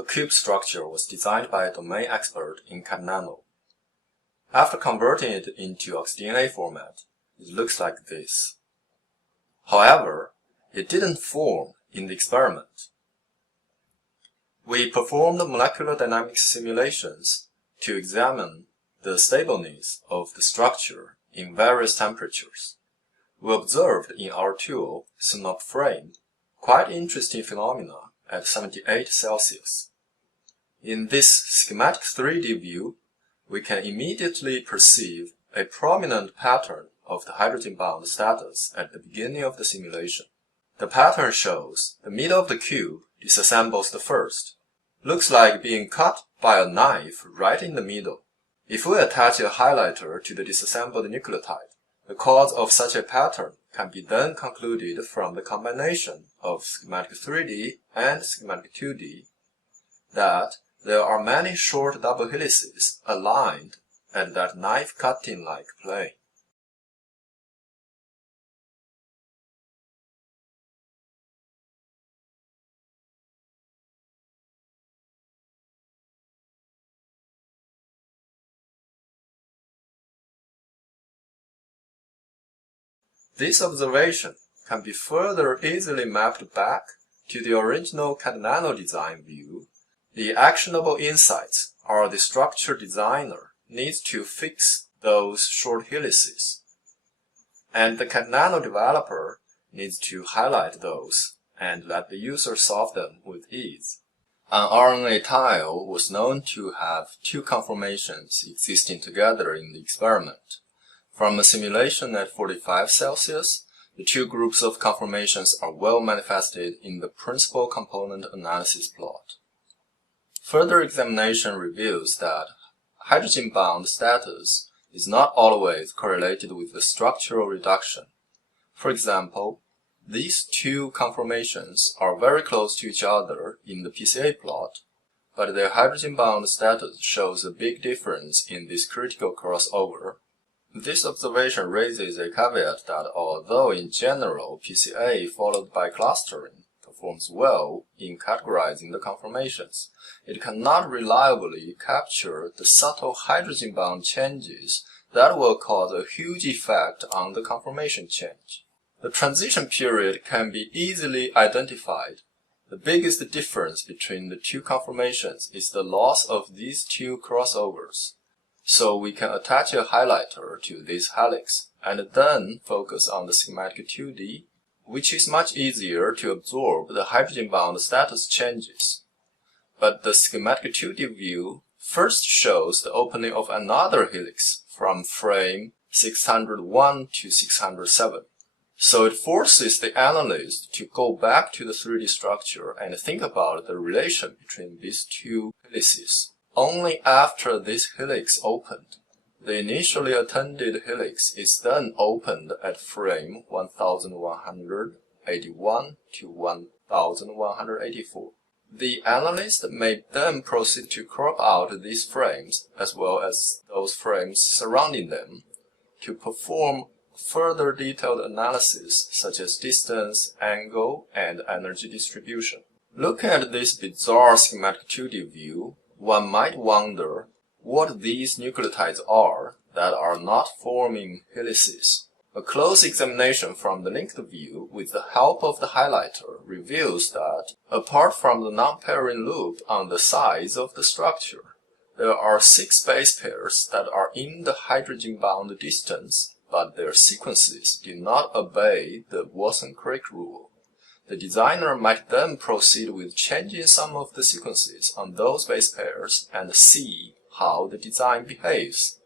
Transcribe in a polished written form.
a cube structure was designed by a domain expert in CAD Nano. After converting it into XDNA format, it looks like this. However, it didn't form in the experiment. We performed molecular dynamics simulations to examine the stableness of the structure in various temperatures. We observed in our tool, SynopFrame, quite interesting phenomena at 78 Celsius. In this schematic 3D view, we can immediately perceive a prominent pattern of the hydrogen-bound status at the beginning of the simulation. The pattern shows the middle of the cube disassembles the first. Looks like being cut by a knife right in the middle. If we attach a highlighter to the disassembled nucleotide, the cause of such a pattern can be then concluded from the combination of schematic 3D and schematic 2D that there are many short double helices aligned at that knife-cutting-like plane. This observation can be further easily mapped back to the original CAD Nano design view. The actionable insights are the structure designer needs to fix those short helices, and the CAD Nano developer needs to highlight those and let the user solve them with ease. An RNA tile was known to have two conformations existing together in the experiment. From a simulation at 45 Celsius, the two groups of conformations are well manifested in the principal component analysis plot. Further examination reveals that hydrogen-bound status is not always correlated with the structural reduction. For example, these two conformations are very close to each other in the PCA plot, but their hydrogen-bound status shows a big difference in this critical crossover. This observation raises a caveat that although in general PCA followed by clustering performs well in categorizing the conformations, it cannot reliably capture the subtle hydrogen-bound changes that will cause a huge effect on the conformation change. The transition period can be easily identified. The biggest difference between the two conformations is the loss of these two crossovers. So we can attach a highlighter to this helix and then focus on the schematic 2D, which is much easier to absorb the hydrogen-bound status changes. But the schematic 2D view first shows the opening of another helix from frame 601 to 607. So it forces the analyst to go back to the 3D structure and think about the relation between these two helices. Only after this helix opened, the initially attended helix is then opened at frame 1181 to 1184. The analyst may then proceed to crop out these frames as well as those frames surrounding them to perform further detailed analysis such as distance, angle, and energy distribution. Looking at this bizarre schematic 2D view, one might wonder what these nucleotides are that are not forming helices. A close examination from the linked view with the help of the highlighter reveals that, apart from the non-pairing loop on the sides of the structure, there are 6 base pairs that are in the hydrogen-bound distance, but their sequences do not obey the Watson-Crick rule. The designer might then proceed with changing some of the sequences on those base pairs and see how the design behaves.